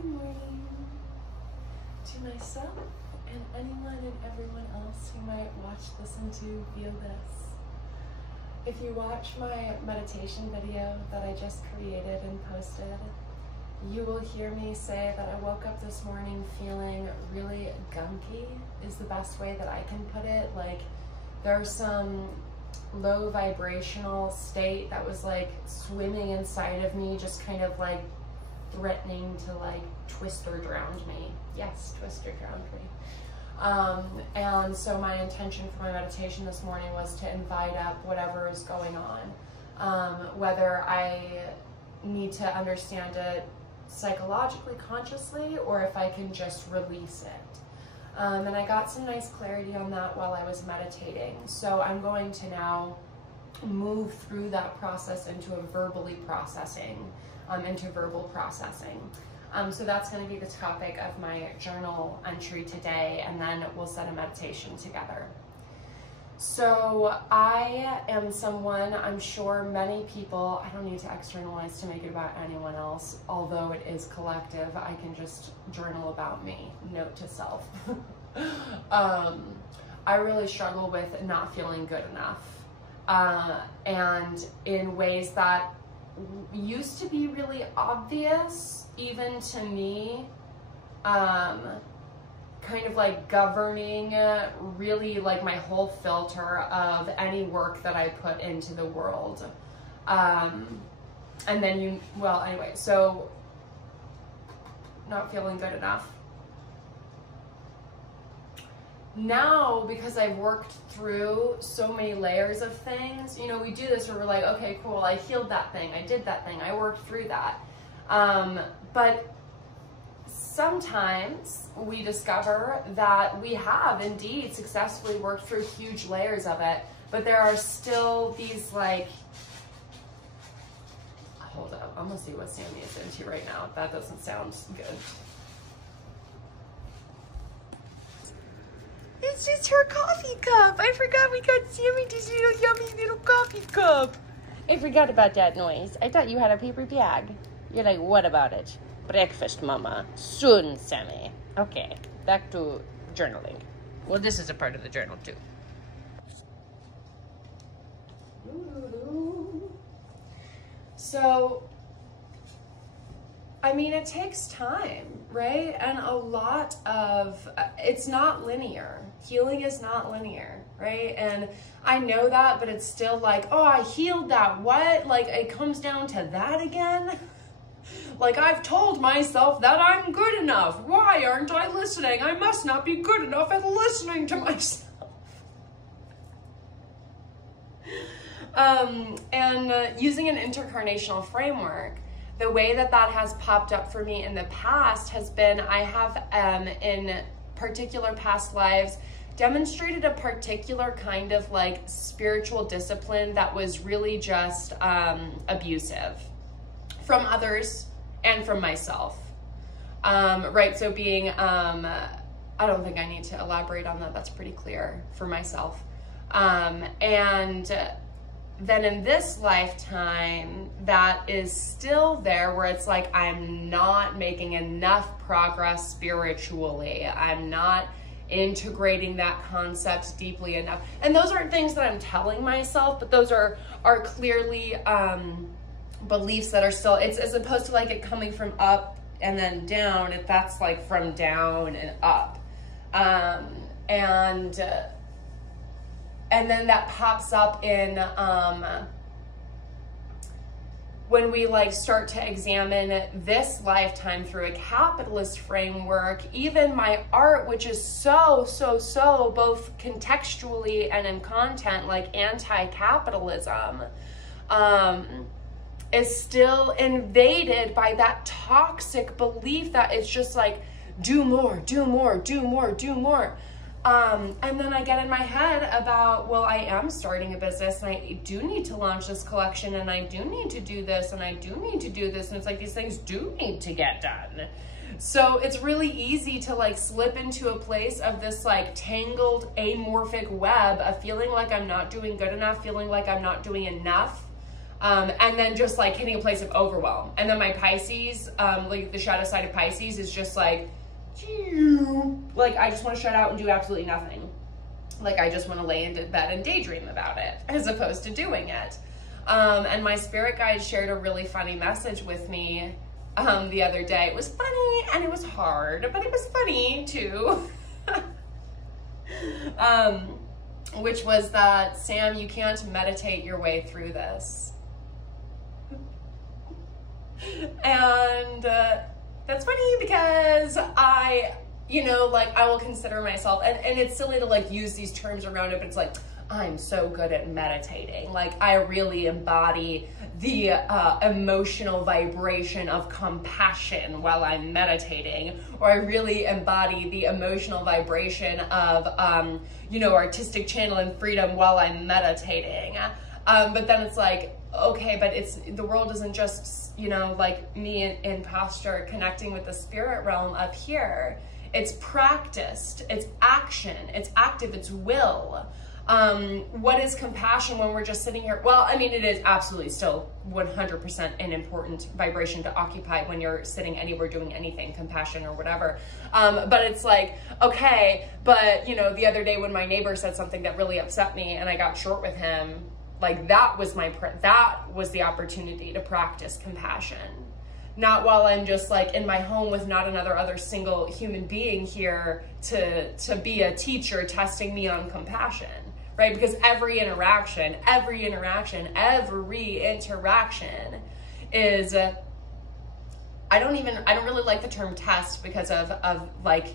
Good morning to myself and anyone and everyone else who might watch, listen to, feel this. If you watch my meditation video that I just created and posted, you will hear me say that I woke up this morning feeling really gunky, is the best way that I can put it. Like, there's some low vibrational state that was like swimming inside of me, just kind of like threatening to like twist or drown me. Yes, twist or drown me. And so my intention for my meditation this morning was to invite up whatever is going on, whether I need to understand it psychologically, consciously, or if I can just release it. And I got some nice clarity on that while I was meditating. So I'm going to now move through that process into a verbally processing, into verbal processing. So that's going to be the topic of my journal entry today, and then we'll set a meditation together. So I am someone, I'm sure many people, I don't need to externalize to make it about anyone else, although it is collective. I can just journal about me, note to self. I really struggle with not feeling good enough, and in ways that used to be really obvious, even to me, kind of like governing really like my whole filter of any work that I put into the world. And then well, anyway, so not feeling good enough. Now, because I've worked through so many layers of things, you know, we do this where we're like, okay, cool, I healed that thing, I did that thing, I worked through that. But sometimes we discover that we have indeed successfully worked through huge layers of it, but there are still these like, hold up, I'm gonna see what Sammy is into right now. That doesn't sound good. It's just her coffee cup. I forgot we got Sammy this little yummy little coffee cup. I forgot about that noise. I thought you had a paper bag. You're like, what about it? Breakfast, mama. Soon, Sammy. Okay, back to journaling. Well, this is a part of the journal, too. So, I mean, it takes time, right? And a lot of, it's not linear. Healing is not linear, right? And I know that, but it's still like, oh, I healed that. What? Like, it comes down to that again? Like, I've told myself that I'm good enough. Why aren't I listening? I must not be good enough at listening to myself. Using an intercarnational framework, the way that that has popped up for me in the past has been, I have in particular past lives demonstrated a particular kind of like spiritual discipline that was really just abusive from others and from myself. Right, so being, I don't think I need to elaborate on that. That's pretty clear for myself. And then in this lifetime, that is still there, where it's like, I'm not making enough progress spiritually. I'm not integrating that concept deeply enough. And those aren't things that I'm telling myself, but those are clearly beliefs that are still, it's as opposed to like it coming from up and then down, that's like from down and up. And then that pops up in when we like start to examine this lifetime through a capitalist framework. Even my art, which is so both contextually and in content like anti-capitalism, is still invaded by that toxic belief that it's just like, do more, do more, do more, do more. And then I get in my head about, well, I am starting a business and I do need to launch this collection and I do need to do this and I do need to do this. And it's like, these things do need to get done. So it's really easy to like slip into a place of this like tangled amorphic web of feeling like I'm not doing good enough, feeling like I'm not doing enough, And then just like hitting a place of overwhelm. And then my Pisces, like the shadow side of Pisces is just like I just want to shut out and do absolutely nothing. Like I just want to lay in bed and daydream about it as opposed to doing it. And my spirit guide shared a really funny message with me the other day. It was funny and it was hard, but it was funny too. Which was that, Sam, you can't meditate your way through this. And that's funny because I will consider myself, and it's silly to like use these terms around it, but it's like, I'm so good at meditating. Like I really embody the emotional vibration of compassion while I'm meditating, or I really embody the emotional vibration of, artistic channel and freedom while I'm meditating. But then it's like, okay, but the world isn't just, like me in posture connecting with the spirit realm up here. It's practiced, it's action, it's active, it's will. What is compassion when we're just sitting here? Well, I mean, it is absolutely still 100% an important vibration to occupy when you're sitting anywhere doing anything, compassion or whatever. But it's like, okay, but the other day when my neighbor said something that really upset me and I got short with him, like that was the opportunity to practice compassion. Not while I'm just like in my home with not another single human being here to be a teacher testing me on compassion, right? Because every interaction is, I don't really like the term test because of like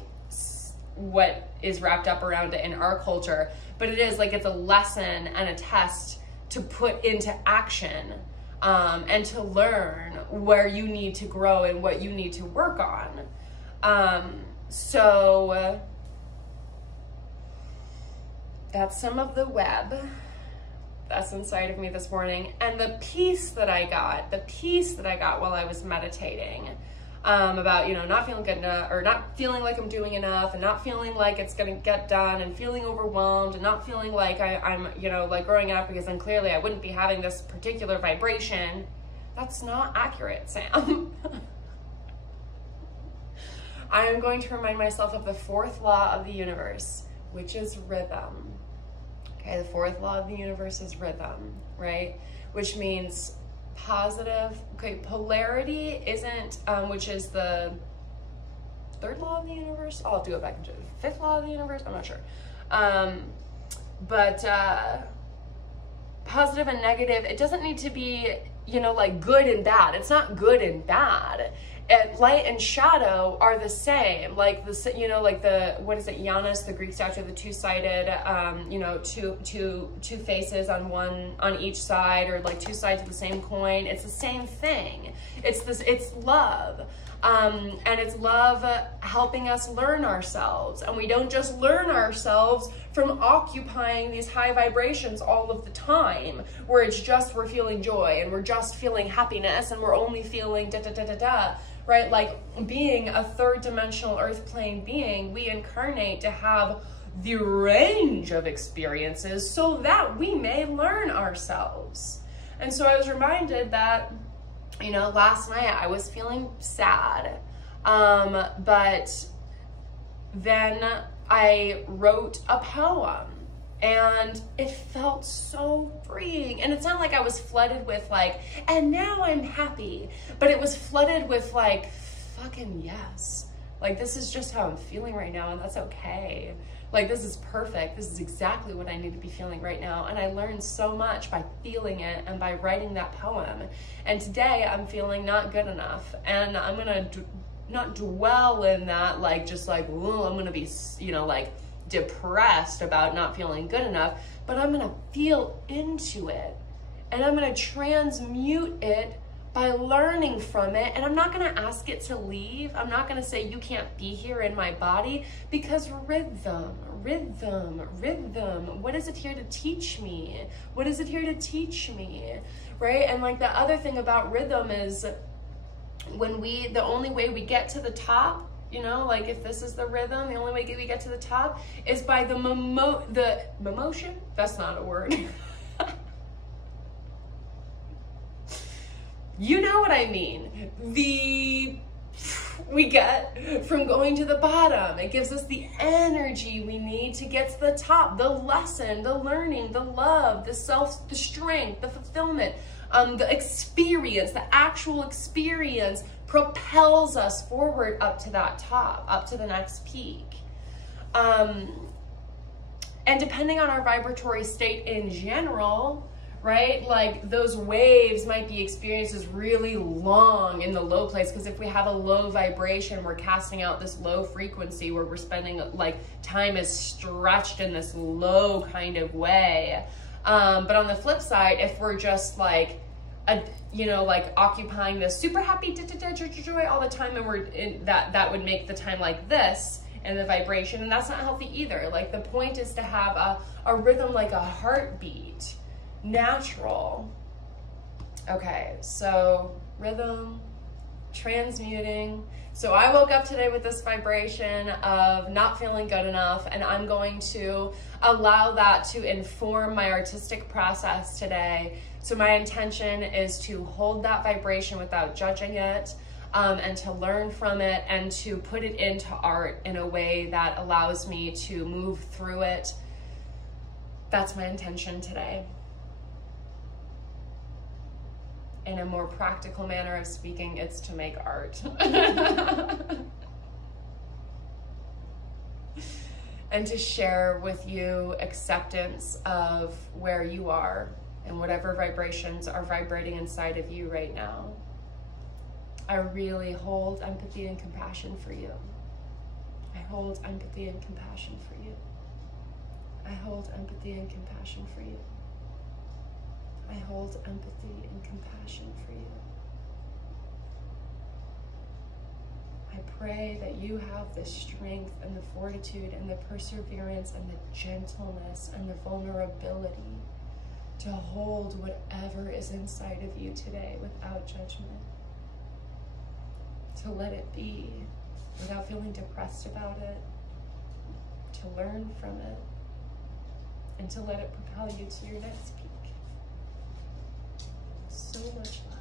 what is wrapped up around it in our culture, but it is like, it's a lesson and a test to put into action. And to learn where you need to grow and what you need to work on. So that's some of the web that's inside of me this morning. And the peace that I got while I was meditating, about, not feeling good enough, or not feeling like I'm doing enough, and not feeling like it's going to get done, and feeling overwhelmed, and not feeling like I'm like growing up, because then clearly I wouldn't be having this particular vibration. That's not accurate, Sam. I am going to remind myself of the fourth law of the universe, which is rhythm. Okay, the fourth law of the universe is rhythm, right? Which means positive, okay, polarity isn't, which is the third law of the universe. I'll have to go back into the fifth law of the universe. I'm not sure. But positive and negative, it doesn't need to be, like good and bad. It's not good and bad. And light and shadow are the same. Like like the, what is it, Janus, the Greek statue of the two-sided, two faces on each side, or like two sides of the same coin. It's the same thing. It's love. And it's love helping us learn ourselves. And we don't just learn ourselves from occupying these high vibrations all of the time, where it's just, we're feeling joy and we're just feeling happiness and we're only feeling da-da-da-da-da, right? Like being a third dimensional earth plane being, we incarnate to have the range of experiences so that we may learn ourselves. And so I was reminded that, last night I was feeling sad, but then I wrote a poem and it felt so freeing. And it's not like I was flooded with like, and now I'm happy, but it was flooded with like, fucking yes. Like, this is just how I'm feeling right now, and that's okay. Like, this is perfect. This is exactly what I need to be feeling right now. And I learned so much by feeling it and by writing that poem. And today I'm feeling not good enough. And I'm going to not dwell in that, like, just like, ooh, I'm going to be, like depressed about not feeling good enough, but I'm going to feel into it. And I'm going to transmute it by learning from it. And I'm not going to ask it to leave. I'm not going to say, you can't be here in my body, because rhythm, what is it here to teach me? What is it here to teach me? Right? And like the other thing about rhythm is when the only way we get to the top, like if this is the rhythm, the only way we get to the top is by the motion. That's not a word. you know what I mean. We get from going to the bottom. It gives us the energy we need to get to the top, the lesson, the learning, the love, the strength, the fulfillment, the experience, the actual experience propels us forward up to that top, up to the next peak. And depending on our vibratory state in general, right? Like those waves might be experienced as really long in the low place, because if we have a low vibration, we're casting out this low frequency where we're spending, like, time is stretched in this low kind of way. But on the flip side, if we're just like, like occupying this super happy joy all the time, and we're in that would make the time like this and the vibration, and that's not healthy either. Like, the point is to have a rhythm like a heartbeat, natural. Okay, so rhythm, transmuting. So I woke up today with this vibration of not feeling good enough, and I'm going to allow that to inform my artistic process today. So my intention is to hold that vibration without judging it, and to learn from it and to put it into art in a way that allows me to move through it. That's my intention today. In a more practical manner of speaking, it's to make art. And to share with you acceptance of where you are and whatever vibrations are vibrating inside of you right now. I really hold empathy and compassion for you. I hold empathy and compassion for you. I hold empathy and compassion for you. I hold empathy and compassion for you. I pray that you have the strength and the fortitude and the perseverance and the gentleness and the vulnerability to hold whatever is inside of you today without judgment. To let it be without feeling depressed about it. To learn from it. And to let it propel you to your next peak. So much love.